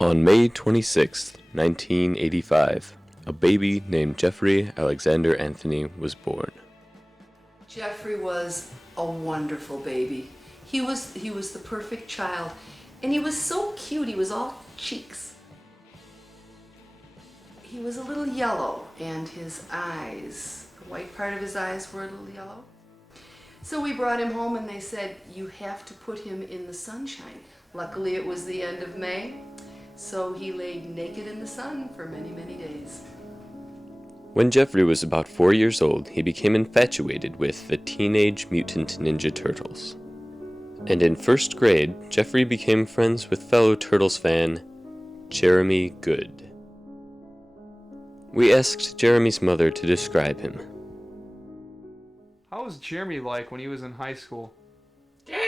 On May 26, 1985, a baby named Jeffrey Alexander Anthony was born. Jeffrey was a wonderful baby. He was the perfect child, and he was so cute. He was all cheeks. He was a little yellow, and his eyes, the white part of his eyes were a little yellow. So we brought him home and they said, you have to put him in the sunshine. Luckily it was the end of May, so he laid naked in the sun for many, many days. When Jeffrey was about 4 years old, he became infatuated with the Teenage Mutant Ninja Turtles. And in first grade, Jeffrey became friends with fellow Turtles fan Jeremy Good. We asked Jeremy's mother to describe him. How was Jeremy like when he was in high school? Jeremy!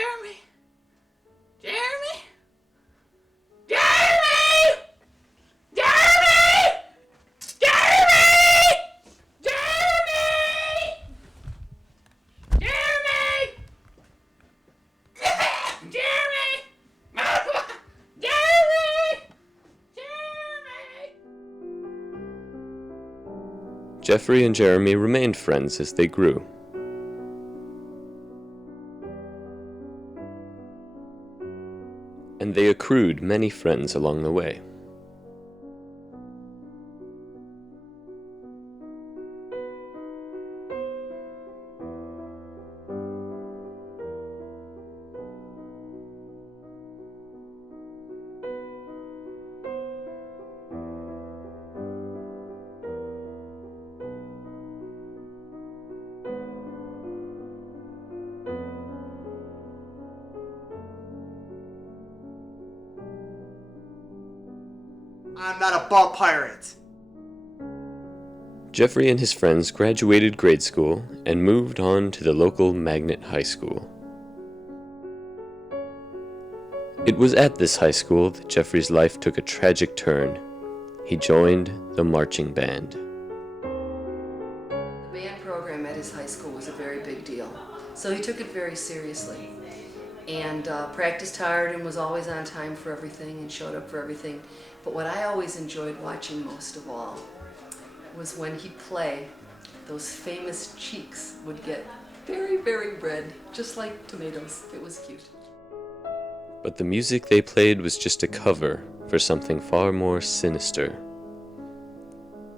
Jeffrey and Jeremy remained friends as they grew. And they accrued many friends along the way. I'm not a ball pirate. Jeffrey and his friends graduated grade school and moved on to the local magnet high school. It was at this high school that Jeffrey's life took a tragic turn. He joined the marching band. The band program at his high school was a very big deal, so he took it very seriously. And practiced hard and was always on time for everything and showed up for everything. But what I always enjoyed watching most of all was when he'd play, those famous cheeks would get very, very red, just like tomatoes. It was cute. But the music they played was just a cover for something far more sinister.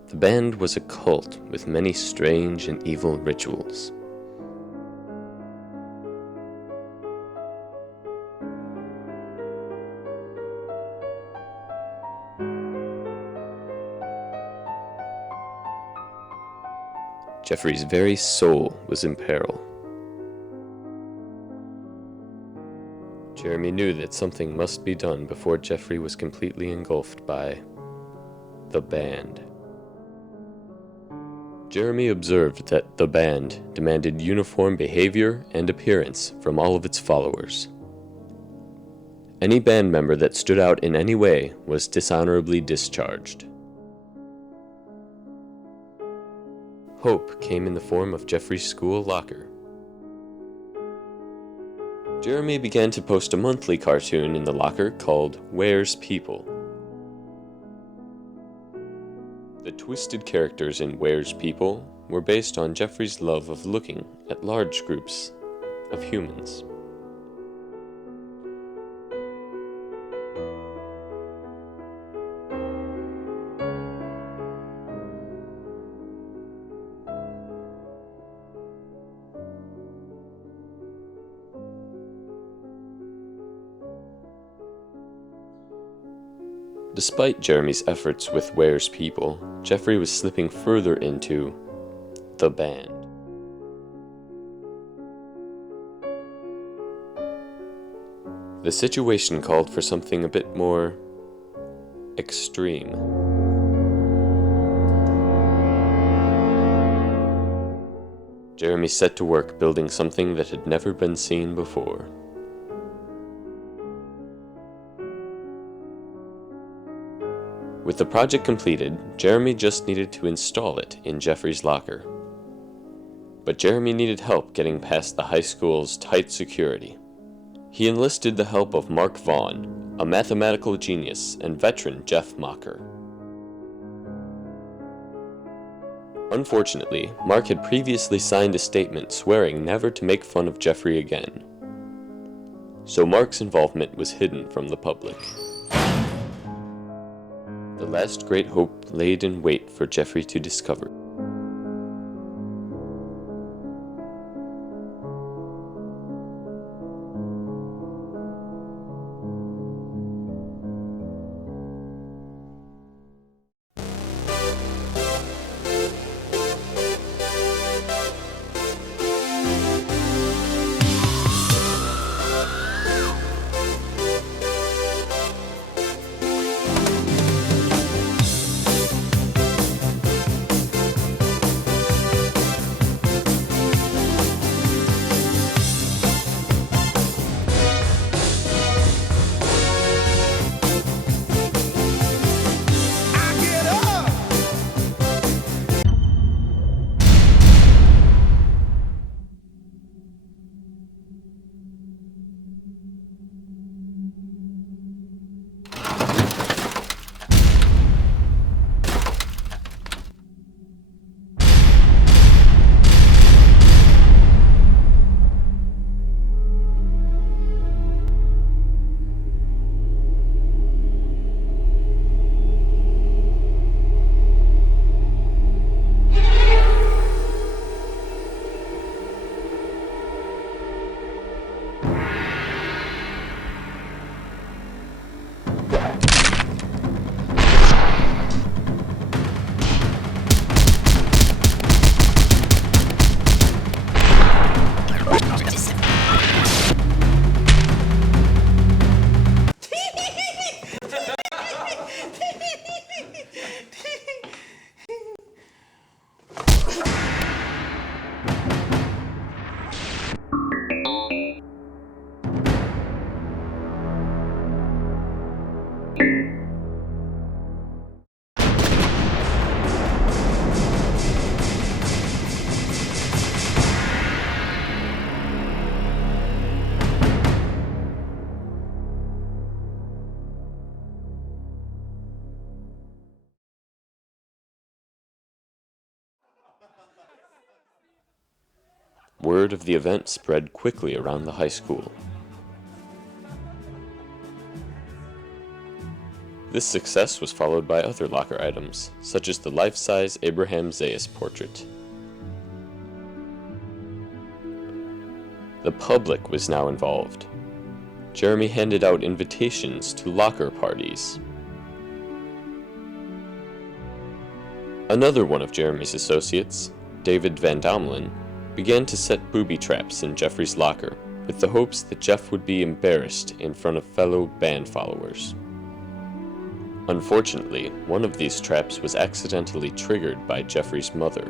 The band was a cult with many strange and evil rituals. Jeffrey's very soul was in peril. Jeremy knew that something must be done before Jeffrey was completely engulfed by the band. Jeremy observed that the band demanded uniform behavior and appearance from all of its followers. Any band member that stood out in any way was dishonorably discharged. Hope came in the form of Jeffrey's school locker. Jeremy began to post a monthly cartoon in the locker called Where's People. The twisted characters in Where's People were based on Jeffrey's love of looking at large groups of humans. Despite Jeremy's efforts with Where's People, Jeffrey was slipping further into the band. The situation called for something a bit more extreme. Jeremy set to work building something that had never been seen before. With the project completed, Jeremy just needed to install it in Jeffrey's locker. But Jeremy needed help getting past the high school's tight security. He enlisted the help of Mark Vaughn, a mathematical genius and veteran Jeff Mocker. Unfortunately, Mark had previously signed a statement swearing never to make fun of Jeffrey again. So Mark's involvement was hidden from the public. The last great hope laid in wait for Jeffrey to discover. Word of the event spread quickly around the high school. This success was followed by other locker items, such as the life-size Abraham Zayas portrait. The public was now involved. Jeremy handed out invitations to locker parties. Another one of Jeremy's associates, David Van Domelen, began to set booby traps in Jeffrey's locker with the hopes that Jeff would be embarrassed in front of fellow band followers. Unfortunately, one of these traps was accidentally triggered by Jeffrey's mother.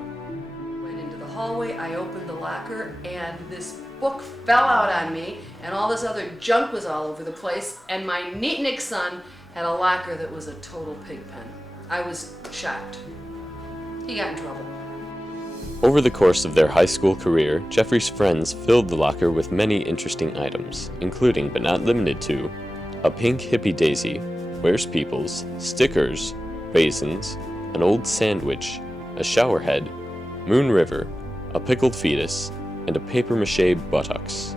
Went into the hallway, I opened the locker, and this book fell out on me, and all this other junk was all over the place, and my Neatnik son had a locker that was a total pig pen. I was shocked. He got in trouble. Over the course of their high school career, Jeffrey's friends filled the locker with many interesting items, including but not limited to a pink hippie daisy, Where's Peoples, stickers, raisins, an old sandwich, a shower head, Moon River, a pickled fetus, and a papier-mâché buttocks.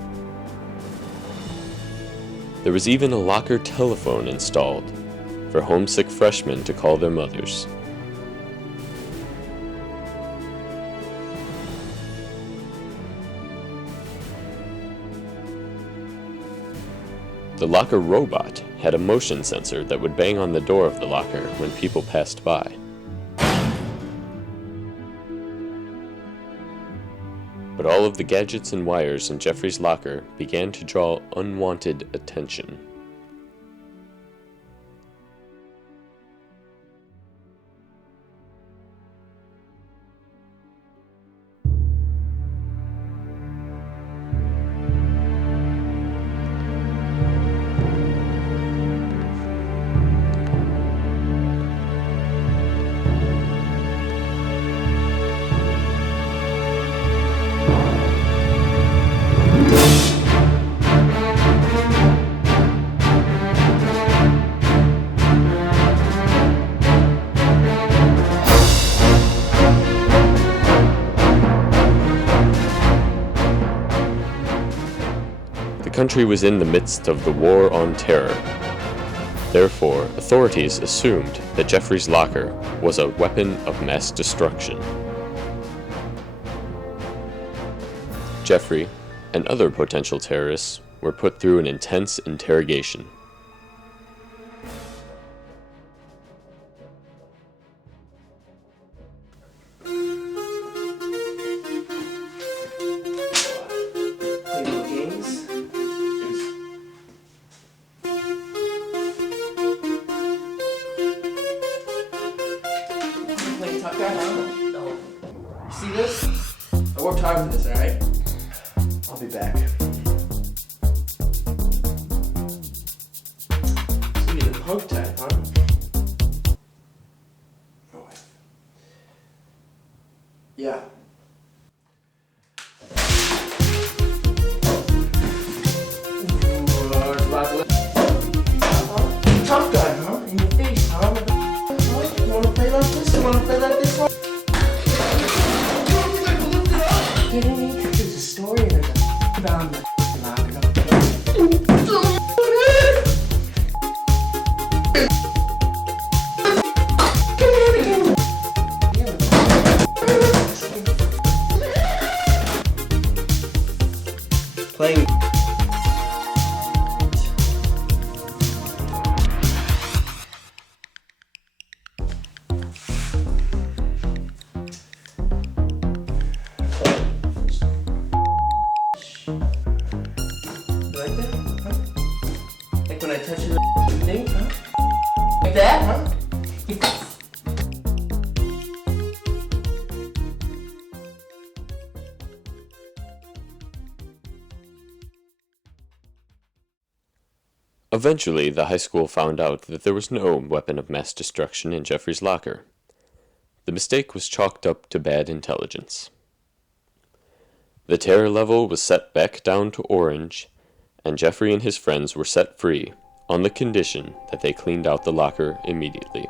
There was even a locker telephone installed for homesick freshmen to call their mothers. The locker robot had a motion sensor that would bang on the door of the locker when people passed by. But all of the gadgets and wires in Jeffrey's locker began to draw unwanted attention. country was in the midst of the War on Terror. Therefore, authorities assumed that Jeffrey's locker was a weapon of mass destruction. Jeffrey and other potential terrorists were put through an intense interrogation. Play little games. You playing tough guy, huh? No. You see this? I worked hard for this, alright? I'll be back. So you're the punk type, huh? No way. Yeah. Tough guy, huh? In your face, huh? You wanna play like this? You wanna play like this? Kidding me? There's a story and there's a bound to lock it up. Playing. You like that? Huh? Like when I touch your thing, huh? Like that, huh? Eventually, the high school found out that there was no weapon of mass destruction in Jeffrey's locker. The mistake was chalked up to bad intelligence. The terror level was set back down to orange, and Jeffrey and his friends were set free on the condition that they cleaned out the locker immediately.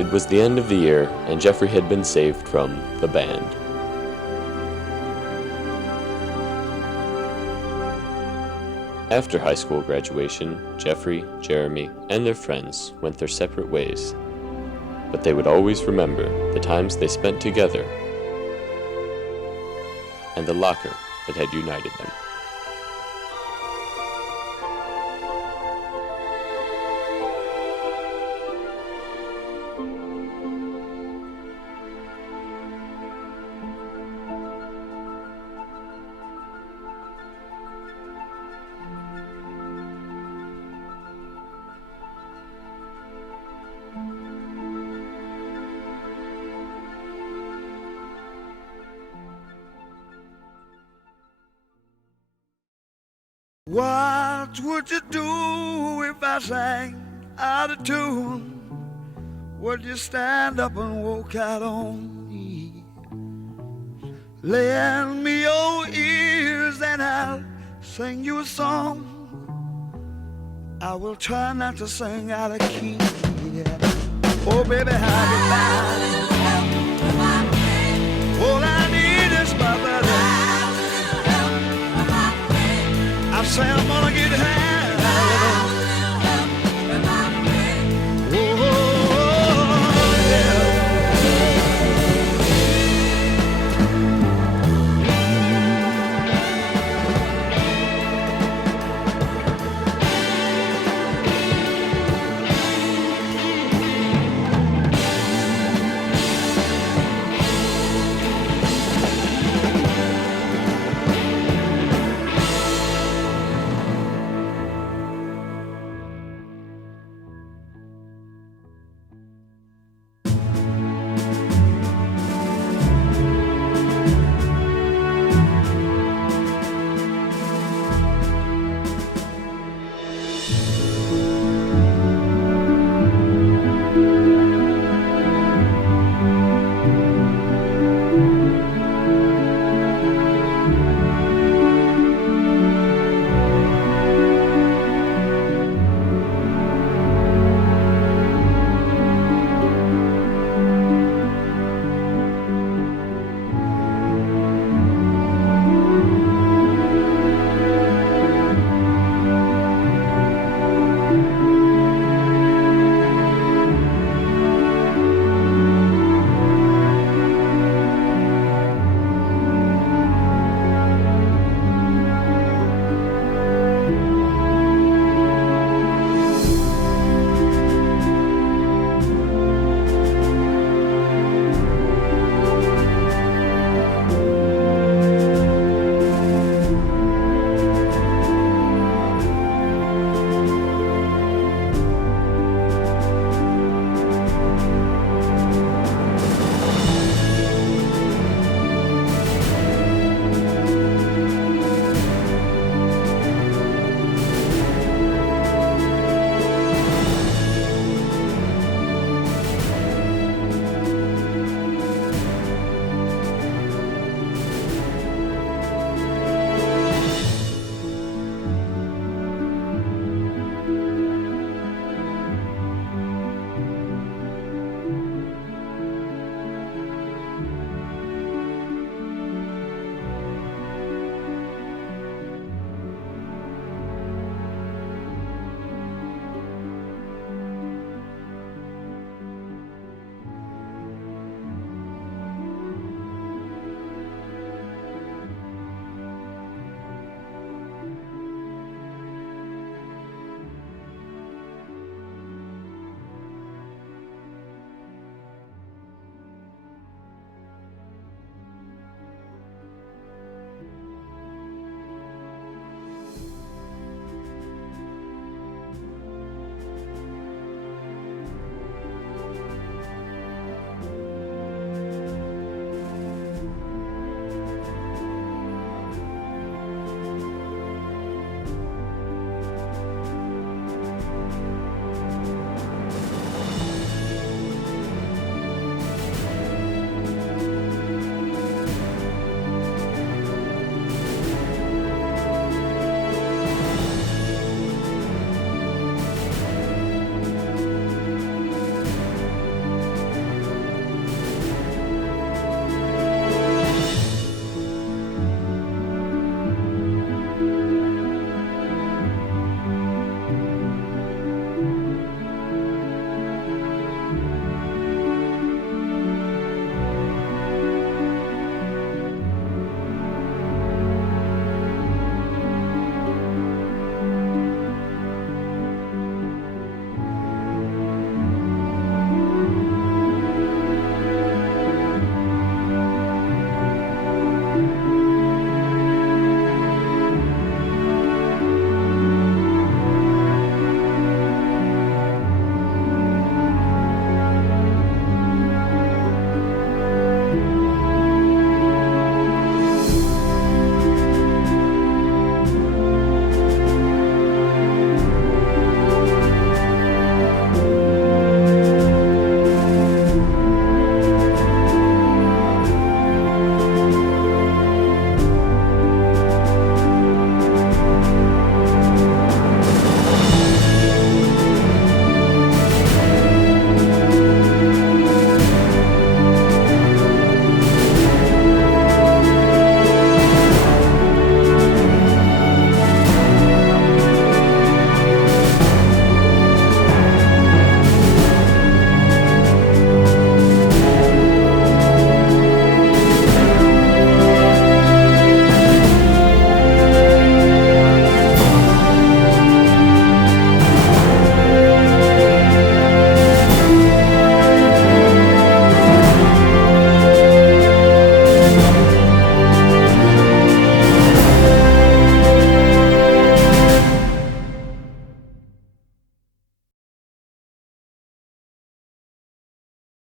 It was the end of the year, and Jeffrey had been saved from the band. After high school graduation, Jeffrey, Jeremy, and their friends went their separate ways. But they would always remember the times they spent together and the locker that had united them. What would you do if I sang out of tune? Would you stand up and walk out on me? Lend me your ears and I'll sing you a song. I will try not to sing out of key. Oh baby, how you find? All I need is my buddy. I say I'm gonna